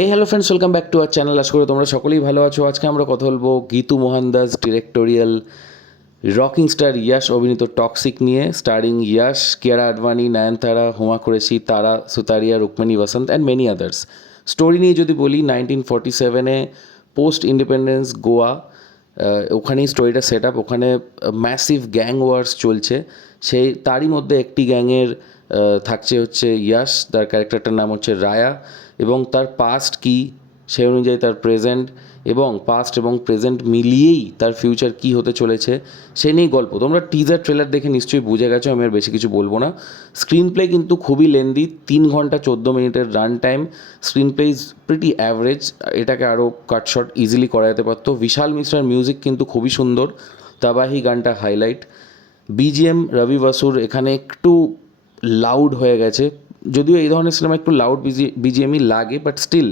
Hey hello friends, welcome back to our channel. আশা করি তোমরা সকলেই ভালো আছো। আজকে আমরা কথা বলবো Geetu Mohandas directorial rocking star Yash অভিনীত টক্সিক নিয়ে, starring Yash, Kiara Advani, Nayanthara, Huma Qureshi, Tara Sutaria, Rukmini Vasanth and many others. Story নিয়ে যদি বলি, 1947-এ পোস্ট ইন্ডিপেন্ডেন্স গোয়া, ওখানেই স্টোরিটা সেট আপ। ওখানে ম্যাসিভ গ্যাং ওয়ার্স চলছে। তারই মধ্যে একটি গ্যাংয়ের থাকছে হচ্ছে ইয়াশ, তার ক্যারেক্টারটার নাম হচ্ছে রায়া, এবং তার পাস্ট কী সেই অনুযায়ী তার প্রেজেন্ট, এবং পাস্ট এবং প্রেজেন্ট মিলিয়েই তার ফিউচার কী হতে চলেছে সে নিয়েই গল্প। তোমরা টিজার ট্রেলার দেখে নিশ্চয়ই বুঝে গেছো, আমি আর বেশি কিছু বলবো না। স্ক্রিন প্লে কিন্তু খুবই লেন্দি, 3 ঘন্টা 14 মিনিটের run time. Screen play is pretty average, এটাকে আরও কাটশট ইজিলি করা যেতে পারতো। বিশাল মিশ্রার মিউজিক কিন্তু খুবই সুন্দর, তাবাহি গানটা হাইলাইট। বিজিএম রবি বাসুর এখানে একটু লাউড হয়ে গেছে, যদিও এই ধরনের সিনেমা একটু লাউড বিজিএমই লাগে, but still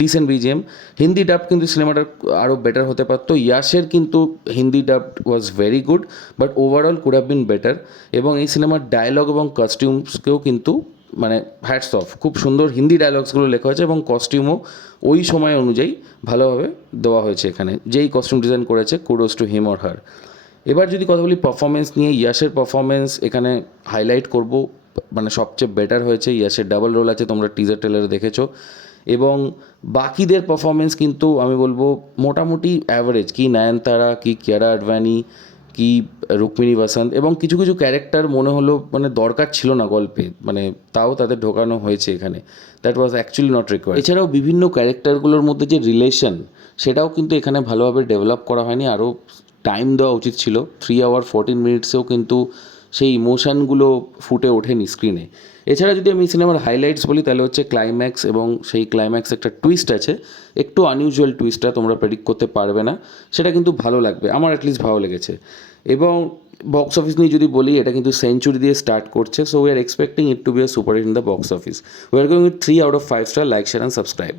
decent BGM. Hindi dub কিন্তু সিনেমাটা আরও বেটার হতে পারতো। ইয়াশের কিন্তু হিন্দি ডাব was very good, but overall could have been better. এবং এই সিনেমার ডায়লগ এবং কস্টিউমসকেও কিন্তু মানে হ্যাটস অফ, খুব সুন্দর হিন্দি ডায়লগসগুলো লেখা হয়েছে, এবং কস্টিউমও ওই সময় অনুযায়ী ভালোভাবে দেওয়া হয়েছে। এখানে যেই কস্টিউম ডিজাইন করেছে, kudos to him or her. এবার যদি কথা বলি পারফরমেন্স নিয়ে, ইয়াশের পারফরমেন্স এখানে হাইলাইট করব, মানে সবচেয়ে বেটার হয়েছে। ইয়াশের ডাবল রোল আছে, তোমরা টিজার ট্রেলারে দেখেছো। এবং বাকিদের পারফরমেন্স কিন্তু আমি বলবো মোটামুটি অ্যাভারেজ। কি নয়নতারা, কি কিয়ারা আডবাণী, কি রুক্মিণী বসন্ত, এবং কিছু কিছু ক্যারেক্টার মনে হলো মানে দরকার ছিল না গল্পে, মানে তাও তাদের ঢোকানো হয়েছে এখানে। That was actually not required. এছাড়াও বিভিন্ন ক্যারেক্টারগুলোর মধ্যে যে রিলেশন, সেটাও কিন্তু এখানে ভালোভাবে ডেভেলপ করা হয়নি, আরও টাইম দেওয়া উচিত ছিল। 3 hour 14 minutesেও কিন্তু সেই ইমোশানগুলো ফুটে ওঠেনি স্ক্রিনে। এছাড়া যদি আমি সিনেমার হাইলাইটস বলি, তাহলে হচ্ছে ক্লাইম্যাক্স, এবং সেই ক্লাইম্যাক্স একটা টুইস্ট আছে, একটু আনইউজুয়াল টুইস্টটা তোমরা প্রেডিক্ট করতে পারবে না, সেটা কিন্তু ভালো লাগবে, আমার অ্যাটলিস্ট ভালো লেগেছে। এবং বক্স অফিস নিয়ে যদি বলি, এটা কিন্তু সেঞ্চুরি দিয়ে স্টার্ট করছে, so we are expecting it to be a super hit in the box office. We are going with 3 out of 5 star. Like, share and subscribe.